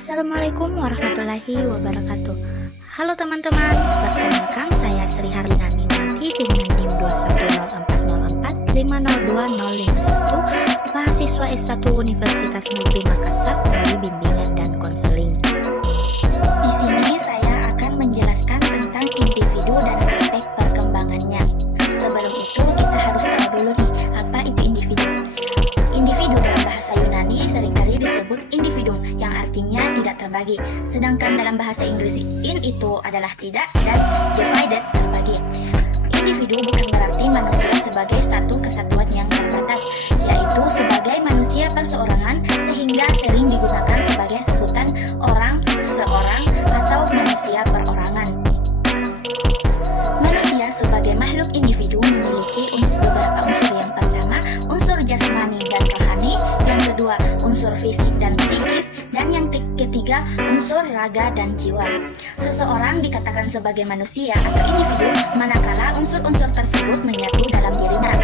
Assalamualaikum warahmatullahi wabarakatuh. Halo teman-teman, perkenalkan saya Sri Harlina Miwanti dengan NIM 21040450251, mahasiswa S1 Universitas Negeri Makassar dari Bimbingan dan Konseling. Di sini saya akan menjelaskan tentang individu dan aspek perkembangannya. Sebelum itu kita harus tahu dulu nih, apa itu individu. Individu dalam bahasa Yunani seringkali disebut individuum yang artinya tidak terbagi. Sedangkan dalam bahasa Inggris in itu adalah tidak dan divided terbagi. Individu bukan berarti manusia sebagai satu kesatuan yang terbatas, yaitu sebagai manusia perseorangan sehingga sering digunakan sebagai sebutan orang, seorang, atau manusia perorangan. Manusia sebagai makhluk individu memiliki beberapa unsur. Yang pertama, unsur jasmani dan rohani. Yang kedua, unsur fisik dan psikis. Dan yang ketiga, unsur raga dan jiwa. Seseorang dikatakan sebagai manusia atau individu manakala unsur-unsur tersebut menyatu dalam dirinya.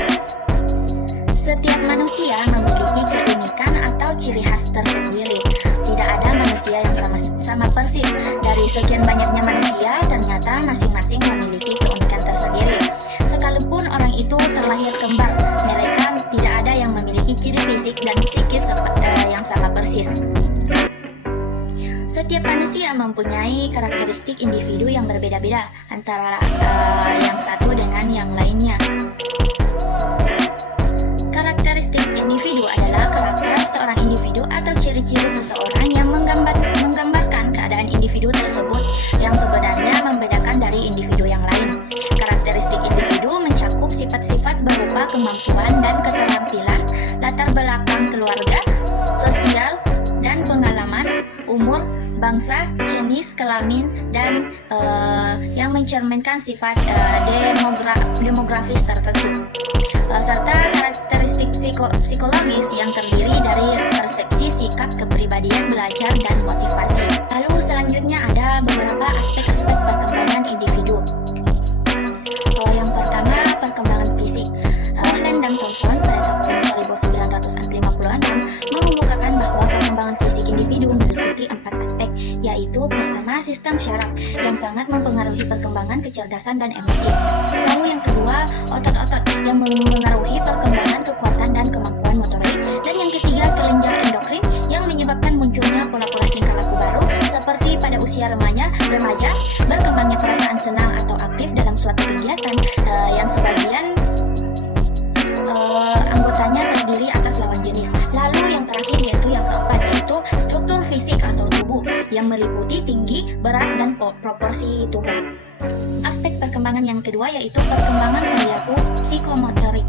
Setiap manusia memiliki keunikan atau ciri khas tersendiri. Tidak ada manusia yang sama persis. Dari sekian banyaknya manusia, ternyata masing-masing memiliki keunikan tersendiri. Sekalipun orang itu terlahir kembar, mereka tidak ada yang memiliki ciri fisik dan psikis yang sama persis. Setiap manusia mempunyai karakteristik individu yang berbeda-beda antara yang satu dengan yang lainnya. Karakteristik individu adalah karakter seorang individu atau ciri-ciri seseorang yang menggambarkan keadaan individu tersebut yang sebenarnya membedakan dari individu yang lain. Karakteristik individu mencakup sifat-sifat berupa kemampuan dan keterampilan, latar belakang keluarga, sosial, dan pengalaman, umur, bangsa, jenis kelamin, dan yang mencerminkan sifat demografis tertentu, serta karakteristik psikologis yang terdiri dari persepsi, sikap, kepribadian, belajar, dan motivasi. Lalu selanjutnya ada beberapa aspek-aspek perkembangan individu. Yang pertama, perkembangan fisik. Landon Thompson pada tahun 1956 mengemukakan bahwa perkembangan fisik individu meliputi 4 aspek, yaitu pertama, sistem syaraf yang sangat mempengaruhi perkembangan kecerdasan dan emosi. Lalu yang kedua, otot-otot yang mempengaruhi perkembangan kekuatan dan kemampuan motorik. Dan yang ketiga, kelenjar endokrin yang menyebabkan munculnya pola-pola tingkah laku baru seperti pada usia remaja, berkembangnya perasaan senang atau aktif dalam suatu kegiatan yang sebagian anggotanya terdiri atas lawan jenis. Lalu yang terakhir yaitu yang keempat, yaitu struktur fisik atau tubuh yang meliputi tinggi, berat, dan proporsi tubuh. Aspek perkembangan yang kedua yaitu perkembangan perilaku psikomotorik.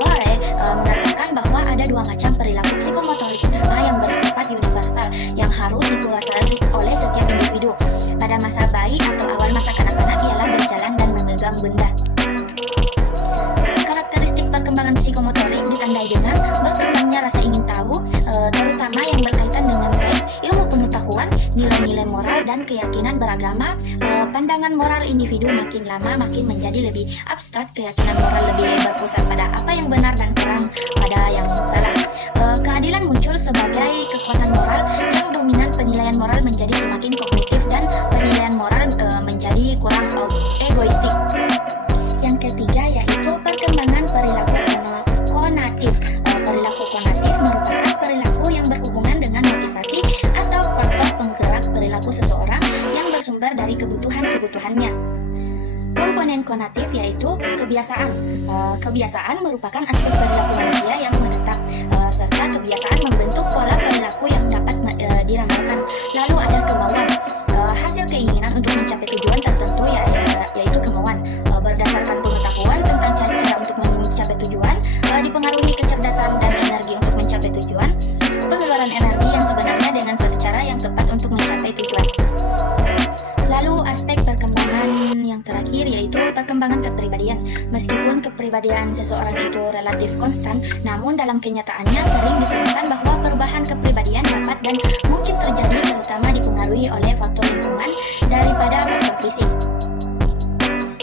Ware mengatakan bahwa ada dua macam perilaku psikomotorik utama yang bersifat universal yang harus dikuasai oleh setiap individu. Pada masa bayi atau awal masa kanak-kanak ialah berjalan dan memegang benda. Karakteristik perkembangan psikomotorik ditandai dengan berkembangnya rasa ingin tahu, terutama yang berkaitan dengan seks, ilmu pengetahuan, nilai-nilai moral, dan keyakinan beragama. Pandangan moral individu makin lama makin menjadi lebih abstrak, keyakinan moral lebih berpusat pada apa yang benar dan kurang pada yang salah. Keadilan muncul sebagai kekuatan moral yang dominan, penilaian moral menjadi semakin kognitif, dan penilaian moral menjadi kurang egoistik. Yang ketiga yaitu perkembangan perilaku konatif. Perilaku konatif merupakan perilaku yang berhubungan dengan motivasi atau faktor penggerak perilaku seseorang yang bersumber dari kebutuhannya. Komponen konatif yaitu kebiasaan. Kebiasaan merupakan aspek perilaku manusia yang menetap, serta kebiasaan membentuk pola perilaku yang dapat diramalkan. Lalu ada kemauan. Hasil keinginan untuk mencapai tujuan tertentu yaitu kemauan. Berdasarkan pengetahuan tentang cara-cara untuk mencapai tujuan, dipengaruhi kecerdasan dan energi untuk mencapai tujuan, pengeluaran energi yang sebenarnya dengan suatu cara yang tepat untuk mencapai tujuan. Lalu aspek perkembangan yang terakhir yaitu perkembangan kepribadian. Meskipun kepribadian seseorang itu relatif konstan, namun dalam kenyataannya sering ditemukan bahwa perubahan kepribadian dapat dan mungkin terjadi, terutama dipengaruhi oleh faktor lingkungan daripada faktor fisik.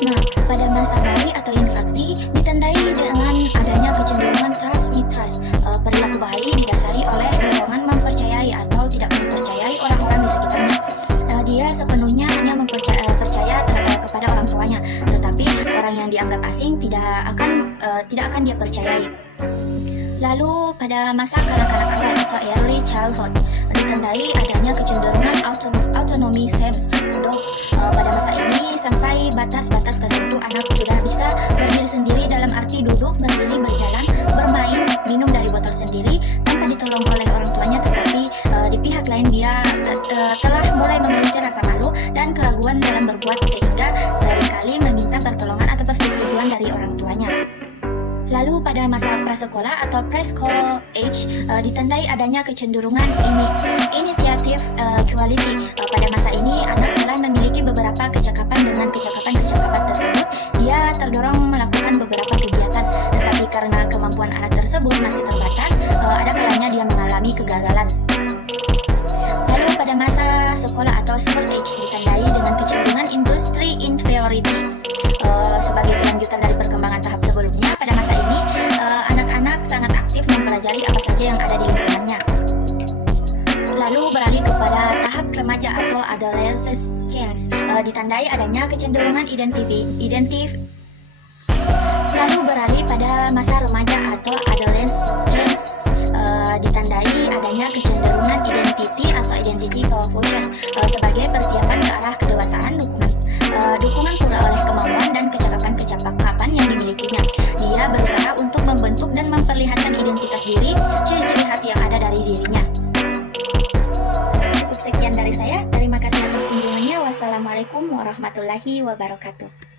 Nah, pada masa bayi atau infaksi ditandai dengan adanya kecenderungan trust mistrust. Perilaku bayi didasari oleh dorongan mempercayai atau tidak mempercayai orang-orang dianggap asing, tidak akan dia percayai. Lalu pada masa kanak-kanak awal atau early childhood ditandai adanya kecenderungan autonomy sense. Pada masa ini sampai batas-batas tertentu anak sudah bisa berdiri sendiri, dalam arti duduk, berdiri, berjalan, bermain, minum dari botol sendiri tanpa ditolong oleh orang tuanya. Tetapi di pihak lain dia telah mulai memiliki rasa malu dan keraguan dalam berbuat, sehingga seringkali meminta pertolongan atau persetujuan dari orang tuanya. Lalu pada masa prasekolah atau preschool age ditandai adanya kecenderungan initiative quality. Pada masa ini anak telah memiliki beberapa kecakapan. Dengan kecakapan tersebut dia terdorong melakukan beberapa kegiatan, tetapi karena kemampuan anak tersebut masih terbatas, ada kalanya dia mengalami kegagalan. Lalu pada masa sekolah atau school age ditandai dengan kecenderungan industry inferiority. Sebagai kelanjutan dari perkembangan tahap sebelumnya, pada masa ini anak-anak sangat aktif mempelajari apa saja yang ada di lingkungannya. Lalu beralih kepada tahap remaja atau adolescence, ditandai adanya kecenderungan Lalu beralih pada masa remaja atau adolescence, ditandai adanya kecenderungan identity confusion sebagai persiapan ke arah kedewasaan, dukungan pula oleh kemampuan dan kecakapan yang dimilikinya. Dia berusaha untuk membentuk dan memperlihatkan identitas diri, ciri-ciri khas yang ada dari dirinya. Cukup sekian dari saya. Terima kasih atas kunjungannya. Wassalamualaikum warahmatullahi wabarakatuh.